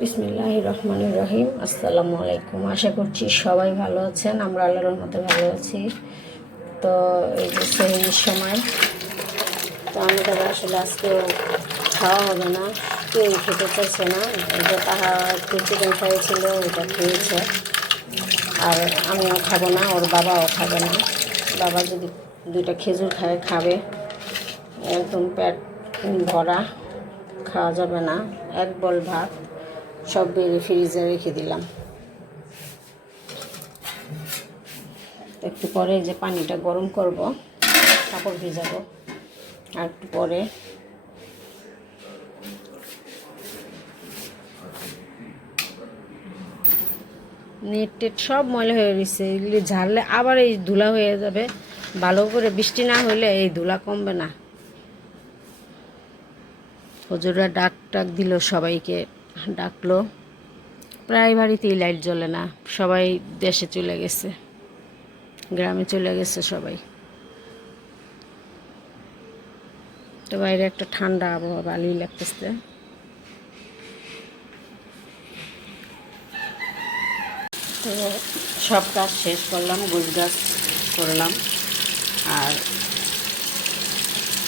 বিসমিল্লাহির রহমানির রহিম। আসসালামু আলাইকুম। আশা করছি সবাই ভালো আছেন। আমরা আল্লাহর রহমতে ভালো আছি। তো এই যে সেহরির সময়, তো আমাদের আসলে আজকেও খাওয়া হবে না, কেউ খেতে চাইছে না। এই যে তাহা একটু চিকেন ফ্রাই ছিল, ওটা খেয়েছে। আর আমিও খাবো না, ওর বাবাও খাবে না। বাবা যদি দুইটা খেজুর খাবে, একদম পেট ভরা, খাওয়া যাবে না। এক বল ভাত সব বেড়ে ফ্রিজে রেখে দিলাম। একটু পরে যে পানিটা গরম করব, কাপড় ভিজাবো। আর একটু পরে নেট টেট সব ময়লা হয়ে গেছে। এগুলি ঝাড়লে আবার এই ধুলা হয়ে যাবে। ভালো করে বৃষ্টি না হলে এই ধুলা কমবে না। হুজুররা ডাক দিল, সবাইকে ডাকলো। প্রায় বাড়িতেই লাইট জ্বলে না, সবাই দেশে চলে গেছে, গ্রামে চলে গেছে সবাই। তো বাইরে একটা ঠান্ডা আবহাওয়া, ভালোই লাগতেছে। তো সব কাজ শেষ করলাম, গোছগাছ করলাম। আর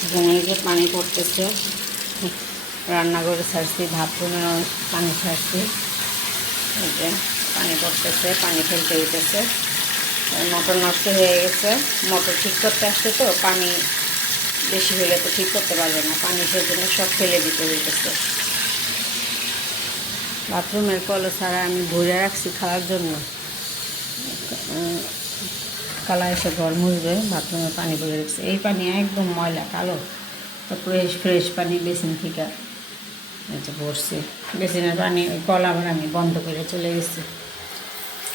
এখানে যে পানি পড়তেছে, রান্নাঘরে ছাড়ছি, বাথরুমেও পানি ছাড়ছি। এই যে পানি পড়তেছে, পানি ফেলতে হইতেছে। মোটর নষ্ট হয়ে গেছে, মোটর ঠিক করতে আসছে। তো পানি বেশি হলে তো ঠিক করতে পারবে না, পানি সেজন্য সব ফেলে দিতে হইতেছে। বাথরুমের কল ছাড়া আমি ভরে রাখছি খাওয়ার জন্য। কালা এসে ঘর মুছবে, বাথরুমে পানি ভরে রাখছি। এই পানি একদম ময়লা কালো, তো ফ্রেশ পানি বেসিন থেকে ভরছি। বেসিনের পানি ওই কল আবার আমি বন্ধ করে চলে গেছি,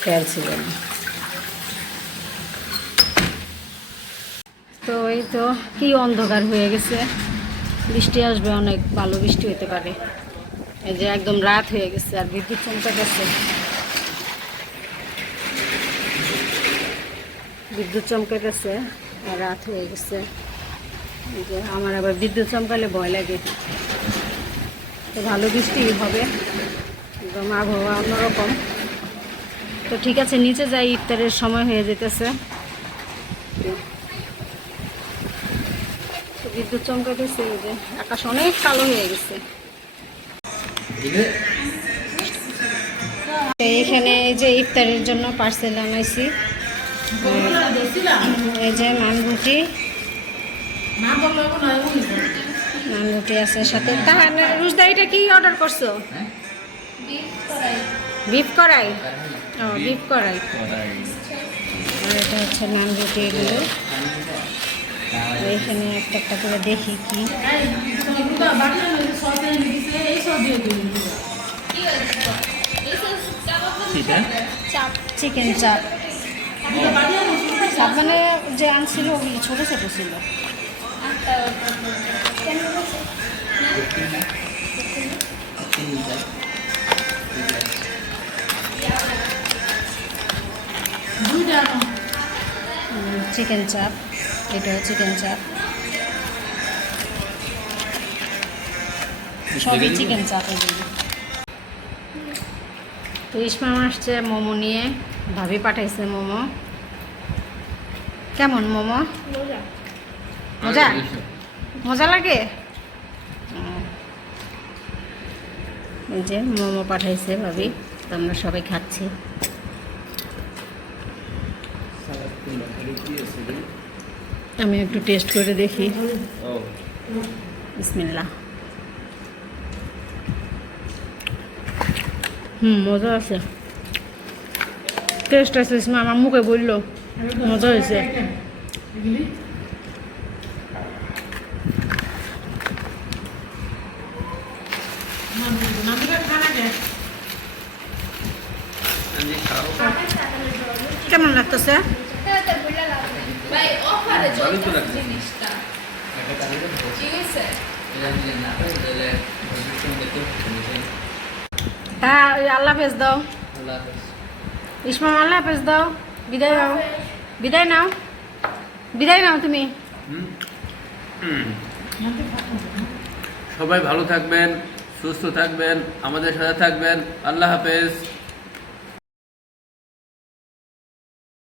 খেয়াল ছিল না। তো এই তো কি অন্ধকার হয়ে গেছে, বৃষ্টি আসবে, অনেক ভালো বৃষ্টি হতে পারে। এই যে একদম রাত হয়ে গেছে, আর বিদ্যুৎ চমকে গেছে, বিদ্যুৎ চমকে গেছে আর রাত হয়ে গেছে। এই যে আমার আবার বিদ্যুৎ চমকালে ভয় লাগে। তো ভালো বৃষ্টি হবে, একদম আবহাওয়া অন্যরকম। তো ঠিক আছে, নিচে যাই, ইফতারের সময় হয়ে যেতেছে। তো বিদ্যুৎ চমকে গেছে, এই যে আকাশ অনেক কালো হয়ে গেছে। এখানে এই যে ইফতারের জন্য পার্সেল আনাইছি। এই যে নানরুটি আছে সাথে। তাহলে রুজদা এটা কি অর্ডার করছো? বিফ কড়াই। ও, বিফ কড়াই। আর এটা হচ্ছে নানরুটি। এগুলো এখানে একটা একটা করে দেখি কি। চাপ, চিকেন চাপ। চাপ মানে যে আনছিল ওগুলো ছোটো ছোটো ছিল। চিকেন চাপ, এটাও চিকেন চাপ, সবই চিকেন চাপ এগুলো। তো ইসমাম আসছে মোমো নিয়ে, ভাবি পাঠাইছে মোমো। কেমন মোমো? মজা, মজা লাগে। এই যে মোমো পাঠাইছে ভাবি, তো আমরা সবাই খাচ্ছি। আমি একটু টেস্ট করে দেখি। বিসমিল্লাহ। মজা আছে, টেস্ট আছে। আমার মুখে বললো মজা হয়েছে। কেমন লাগতেছে? হ্যাঁ, আল্লাহ হাফেজ দাও। ইসমাম আল্লাহ হাফেজ দাও, বিদায় নাও, বিদায় নাও, বিদায় নাও তুমি। সবাই ভালো থাকবেন, সুস্থ থাকবেন, আমাদের সাথে থাকবেন। আল্লাহ হাফেজ।